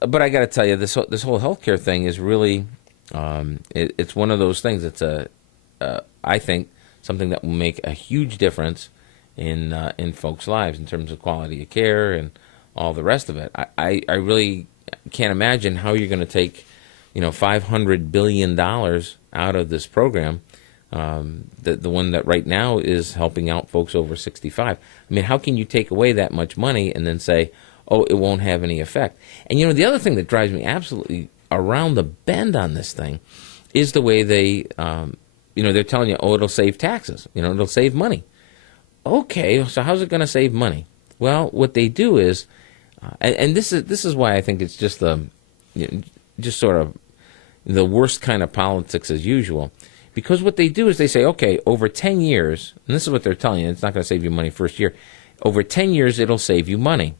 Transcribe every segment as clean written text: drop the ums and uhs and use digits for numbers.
but I got to tell you, this whole healthcare thing is really, it's one of those things. It's I think something that will make a huge difference in folks' lives in terms of quality of care and all the rest of it. I really can't imagine how you're going to take, $500 billion out of this program, the one that right now is helping out folks over 65. I mean, how can you take away that much money and then say, oh, it won't have any effect? And, the other thing that drives me absolutely around the bend on this thing is the way they, they're telling you, oh, it'll save taxes. It'll save money. Okay, so how's it going to save money? Well, what they do is, and this is why I think it's just just sort of the worst kind of politics as usual. Because what they do is they say, okay, over 10 years, and this is what they're telling you, it's not going to save you money first year. Over 10 years, it'll save you money.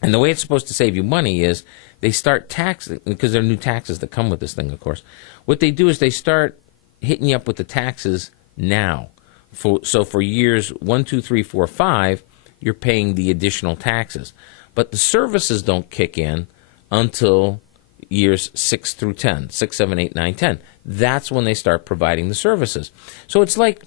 And the way it's supposed to save you money is they start taxing, because there are new taxes that come with this thing, of course. What they do is they start hitting you up with the taxes now. So for years 1, 2, 3, 4, 5, you're paying the additional taxes. But the services don't kick in until years 6 through 10, 6, 7, 8, 9, 10. That's when they start providing the services. So it's like,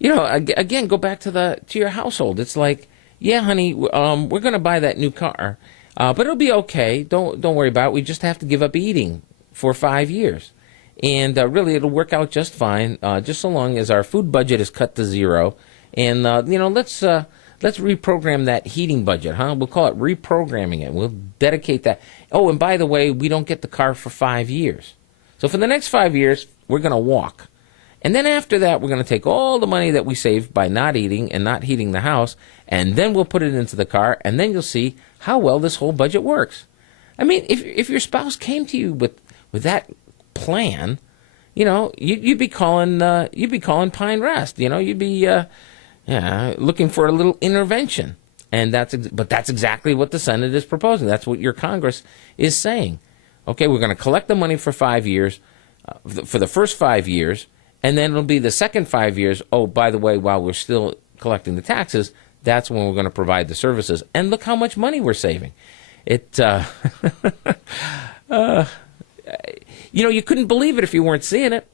again, go back to your household. It's like, yeah, honey, we're going to buy that new car, but it'll be okay. Don't worry about it. We just have to give up eating for 5 years. And really, it'll work out just fine, just so long as our food budget is cut to zero. And, let's reprogram that heating budget, huh? We'll call it reprogramming it. We'll dedicate that. Oh, and by the way, we don't get the car for 5 years. So for the next 5 years, we're going to walk. And then after that, we're going to take all the money that we saved by not eating and not heating the house, and then we'll put it into the car, and then you'll see how well this whole budget works. I mean, if your spouse came to you with that plan, you'd be calling Pine Rest. You'd be looking for a little intervention, and that's exactly what the Senate is proposing. That's what your Congress is saying. Okay, we're going to collect the money for 5 years, for the first 5 years, and then it'll be the second 5 years. Oh, by the way, while we're still collecting the taxes, that's when we're going to provide the services. And look how much money we're saving. You couldn't believe it if you weren't seeing it.